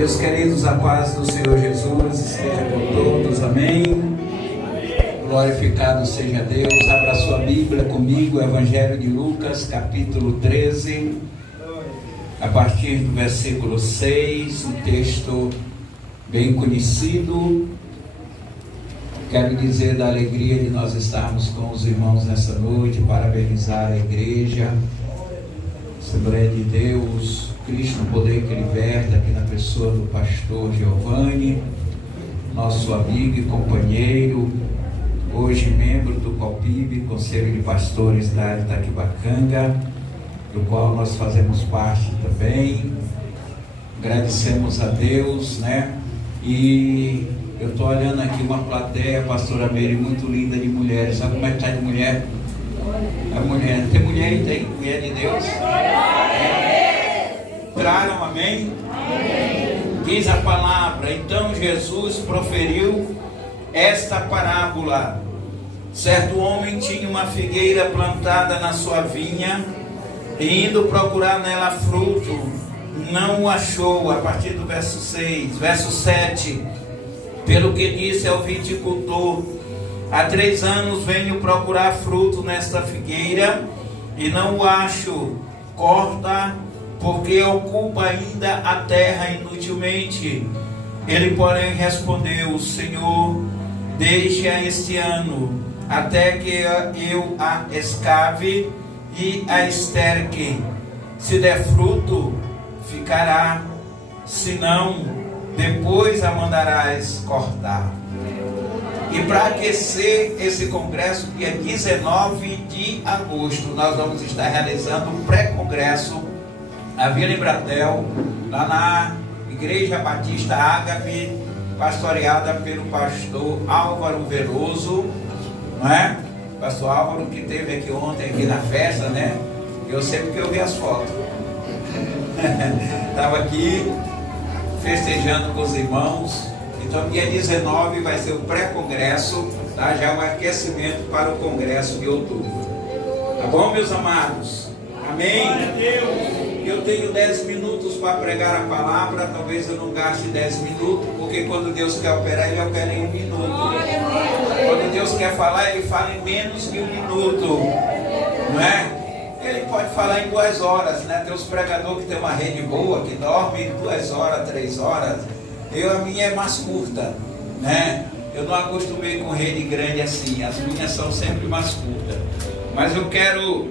Meus queridos, a paz do Senhor Jesus esteja com todos, amém? Glorificado seja Deus. Abra sua Bíblia comigo, Evangelho de Lucas, capítulo 13, a partir do versículo 6, um texto bem conhecido. Quero dizer da alegria de nós estarmos com os irmãos nessa noite, parabenizar a igreja, Assembleia de Deus, Cristo, o poder que liberta, aqui na pessoa do pastor Giovanni, nosso amigo e companheiro, hoje membro do COPIB, Conselho de Pastores da área Itaquibacanga, do qual nós fazemos parte também. Agradecemos a Deus, né? E eu estou olhando aqui uma plateia, pastora Meire, muito linda de mulheres. Sabe como é que está de mulher? A mulher, tem mulher aí? Tem mulher de Deus? Entraram, amém? Diz a palavra: então Jesus proferiu esta parábola. Certo homem tinha uma figueira plantada na sua vinha, e indo procurar nela fruto, não o achou. A partir do verso 6, verso 7, pelo que disse ao viticultor: há 3 anos venho procurar fruto nesta figueira, e não o acho. Corta, porque ocupa ainda a terra inutilmente. Ele, porém, respondeu: Senhor, deixe-a este ano, até que eu a escave e a esterque. Se der fruto, ficará; se não, depois a mandarás cortar. E para aquecer esse congresso, dia 19 de agosto, nós vamos estar realizando um pré-congresso na Vila Embratel, lá na Igreja Batista Ágape, pastoreada pelo pastor Álvaro Veloso, não é? Pastor Álvaro, que esteve aqui ontem, aqui na festa, né? Eu sei porque eu vi as fotos. Estava aqui festejando com os irmãos. Então, dia 19 vai ser o pré-congresso, tá? Já um aquecimento para o congresso de outubro. Tá bom, meus amados? Amém? Eu tenho 10 minutos para pregar a palavra. Talvez eu não gaste 10 minutos, porque quando Deus quer operar, Ele opera em 1 minuto. Quando Deus quer falar, Ele fala em menos de 1 minuto, não é? Ele pode falar em 2 horas, né? Tem os pregadores que tem uma rede boa, que dormem 2 horas, 3 horas. A minha é mais curta, né? Eu não acostumei com rede grande assim. As minhas são sempre mais curtas. Mas eu quero,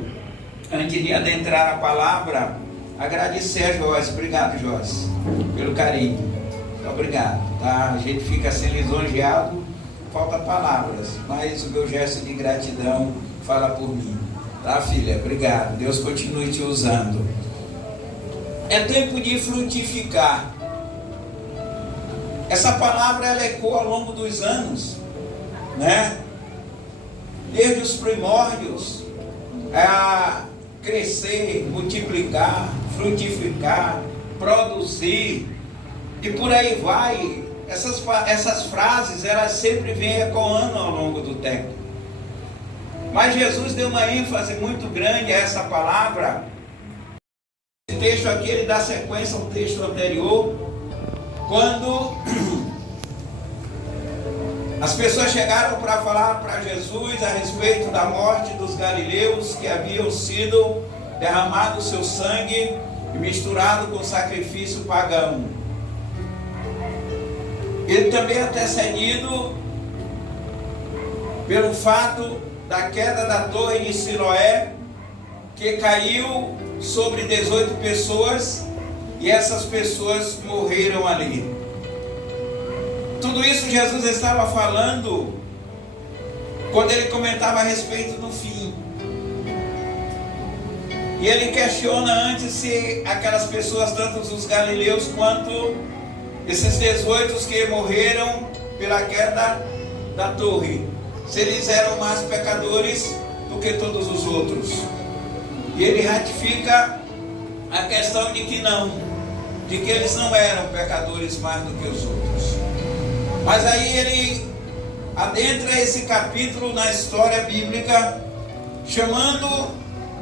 antes de adentrar a palavra, agradecer a Joyce. Obrigado, Joyce, pelo carinho. Obrigado, tá? A gente fica assim lisonjeado, falta palavras, mas o meu gesto de gratidão fala por mim. Tá, filha? Obrigado. Deus continue te usando. É tempo de frutificar. Essa palavra ela ecoa ao longo dos anos, né? Desde os primórdios, a crescer, multiplicar, frutificar, produzir, e por aí vai. Essas frases, elas sempre vêm ecoando ao longo do tempo. Mas Jesus deu uma ênfase muito grande a essa palavra. Esse texto aqui, ele dá sequência ao texto anterior, quando as pessoas chegaram para falar para Jesus a respeito da morte dos galileus, que haviam sido derramado seu sangue e misturado com sacrifício pagão. Ele também é antecedido pelo fato da queda da torre de Siloé, que caiu sobre 18 pessoas, e essas pessoas morreram ali. Tudo isso Jesus estava falando quando ele comentava a respeito do fim. E ele questiona antes se aquelas pessoas, tanto os galileus quanto esses 18 que morreram pela queda da torre, se eles eram mais pecadores do que todos os outros. E ele ratifica a questão de que não, de que eles não eram pecadores mais do que os outros. Mas aí ele adentra esse capítulo na história bíblica, chamando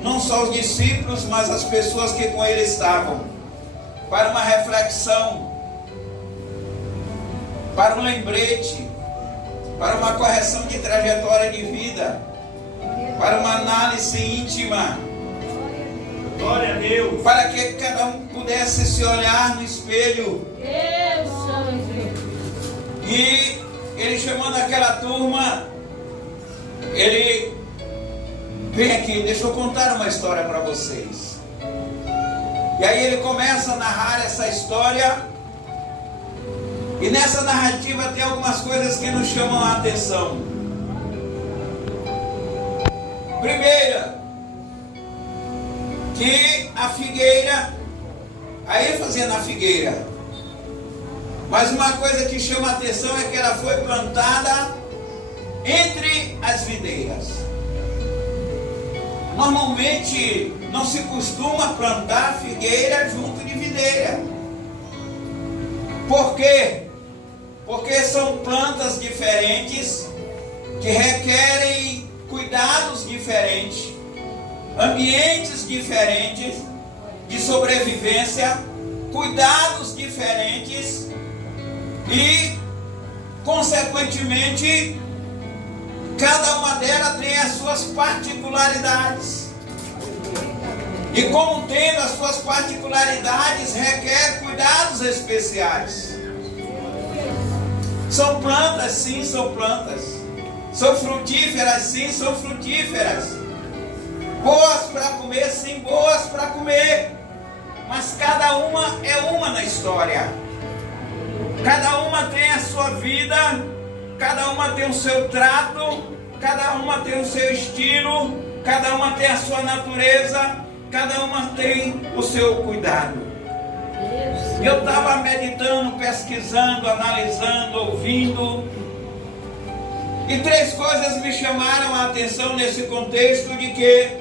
não só os discípulos, mas as pessoas que com ele estavam, para uma reflexão para um lembrete, para uma correção de trajetória de vida, para uma análise íntima. Glória a Deus. Para que cada um pudesse se olhar no espelho. Deus Santo. E ele chamando aquela turma, ele vem aqui, deixa eu contar uma história para vocês. E aí ele começa a narrar essa história. E nessa narrativa tem algumas coisas que nos chamam a atenção. Primeira, que a figueira, aí fazendo a figueira, mas uma coisa que chama a atenção é que ela foi plantada entre as videiras. Normalmente não se costuma plantar figueira junto de videira. Por quê? Porque são plantas diferentes que requerem cuidados diferentes, ambientes diferentes de sobrevivência, cuidados diferentes e, consequentemente, cada uma delas tem as suas particularidades. E como tendo as suas particularidades, requer cuidados especiais. São plantas, sim, são plantas. São frutíferas, sim, são frutíferas. Boas para comer, sim, boas para comer. Mas cada uma é uma na história. Cada uma tem a sua vida, cada uma tem o seu trato, cada uma tem o seu estilo, cada uma tem a sua natureza, cada uma tem o seu cuidado. Eu estava meditando, pesquisando, analisando, ouvindo, e três coisas me chamaram a atenção nesse contexto de que,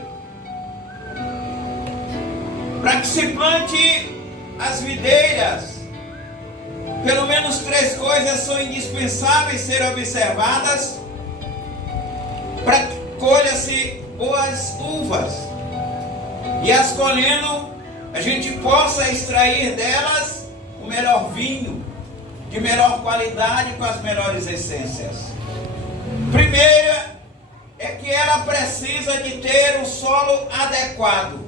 para que se plante as videiras, pelo menos três coisas são indispensáveis ser observadas para que colha-se boas uvas. E as colhendo, a gente possa extrair delas o melhor vinho, de melhor qualidade, com as melhores essências. Primeira é que ela precisa de ter um solo adequado.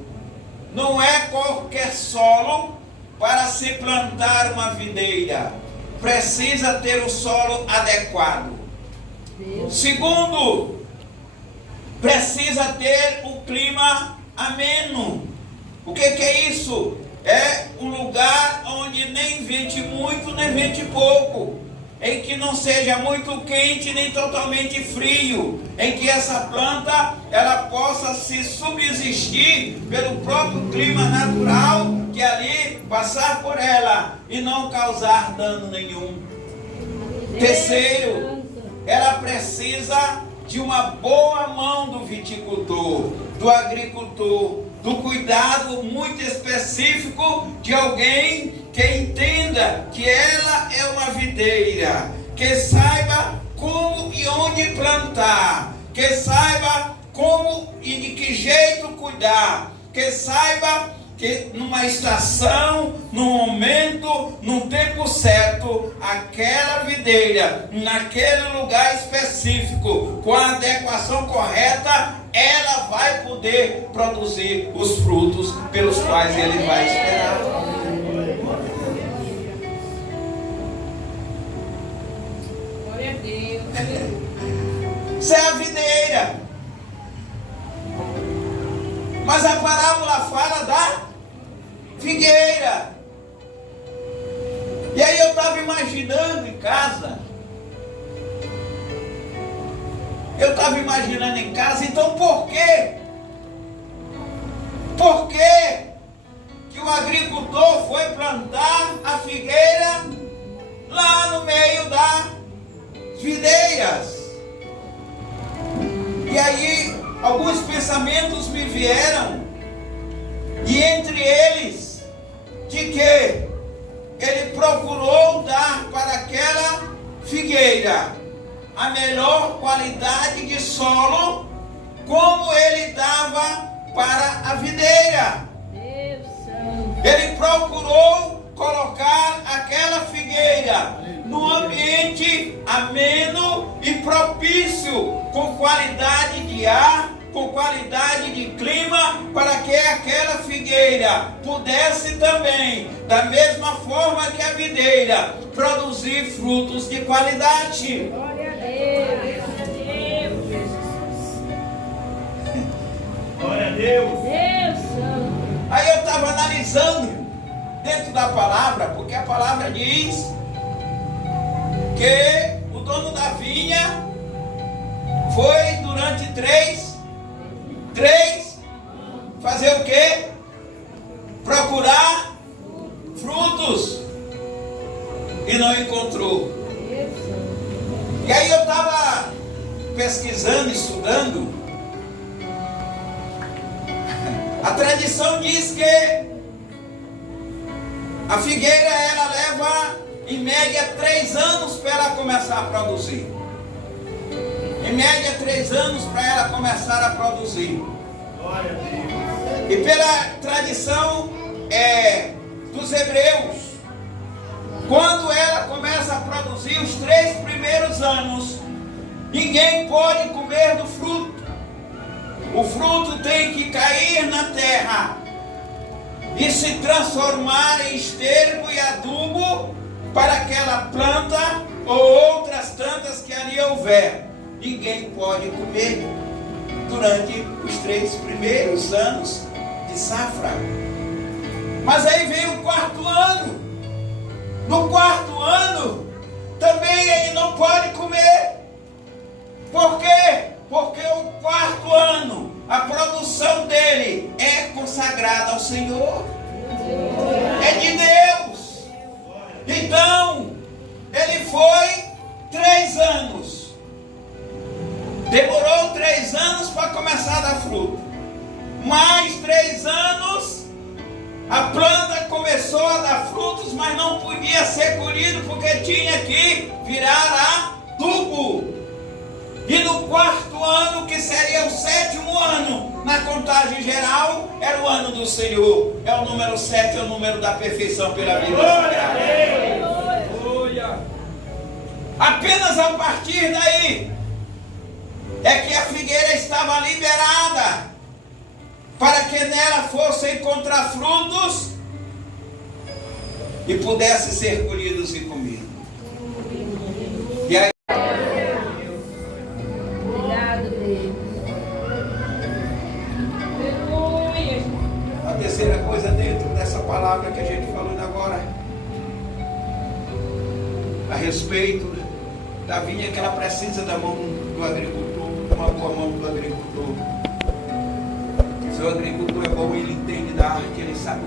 Não é qualquer solo para se plantar uma videira. Precisa ter um solo adequado. Segundo, precisa ter um clima ameno. O que é isso? É um lugar onde nem vente muito, nem vente pouco. Em que não seja muito quente, nem totalmente frio. Em que essa planta, ela possa se subsistir pelo próprio clima natural que ali passar por ela e não causar dano nenhum. Terceiro, ela precisa de uma boa mão do viticultor, do agricultor, do cuidado muito específico de alguém que entenda que ela é uma videira, que saiba como e onde plantar, que saiba como e de que jeito cuidar, que saiba que numa estação, num momento, num tempo certo, aquela videira, naquele lugar específico, com a adequação correta, ela vai poder produzir os frutos pelos quais ele vai esperar. Glória a Deus. Isso é a videira. Mas a parábola fala da figueira. E aí eu estava imaginando em casa. Então por quê? Por que o agricultor foi plantar a figueira lá no meio das videiras? E aí alguns pensamentos me vieram, e entre eles, de que ele procurou dar para aquela figueira a melhor qualidade de solo, como ele dava para a videira. Ele procurou colocar aquela figueira no ambiente ameno e propício, com qualidade de ar, com qualidade de clima, para que aquela figueira pudesse também, da mesma forma que a videira, produzir frutos de qualidade. Glória a Deus. Glória a Deus. Deus Santo. Aí eu estava analisando dentro da palavra, porque a palavra diz que o dono da vinha foi durante três fazer o quê? Procurar frutos e não encontrou. E aí eu estava pesquisando, estudando. A tradição diz que a figueira ela leva em média 3 anos para ela começar a produzir. Em média 3 anos para ela começar a produzir. Glória a Deus. E pela tradição dos hebreus, quando ela começa a produzir os 3 primeiros anos, ninguém pode comer do fruto. O fruto tem que cair na terra e se transformar em esterco e adubo para aquela planta ou outras tantas que ali houver. Ninguém pode comer durante os 3 primeiros anos de safra. Mas aí vem o 4º ano. No 4º ano também ele não pode comer. Por quê? Porque o 4º ano, a produção dele é consagrada ao Senhor. É de Deus. Então, ele foi 3 anos. Demorou 3 anos para começar a dar fruto. Mais 3 anos, a planta começou a dar frutos, mas não podia ser colhido porque tinha que virar adubo. E no 4º ano, que seria o 7º ano, na contagem geral, era o ano do Senhor. É o número 7, é o número da perfeição pela vida sagrada. Apenas a partir daí é que a figueira estava liberada para que nela fossem encontrar frutos e pudessem ser colhidos e comidos. E aí a terceira coisa dentro dessa palavra que a gente falou agora, a respeito da vinha, que ela precisa da mão do agricultor, uma boa mão do agricultor. Se o agricultor é bom, ele entende da arte, ele sabe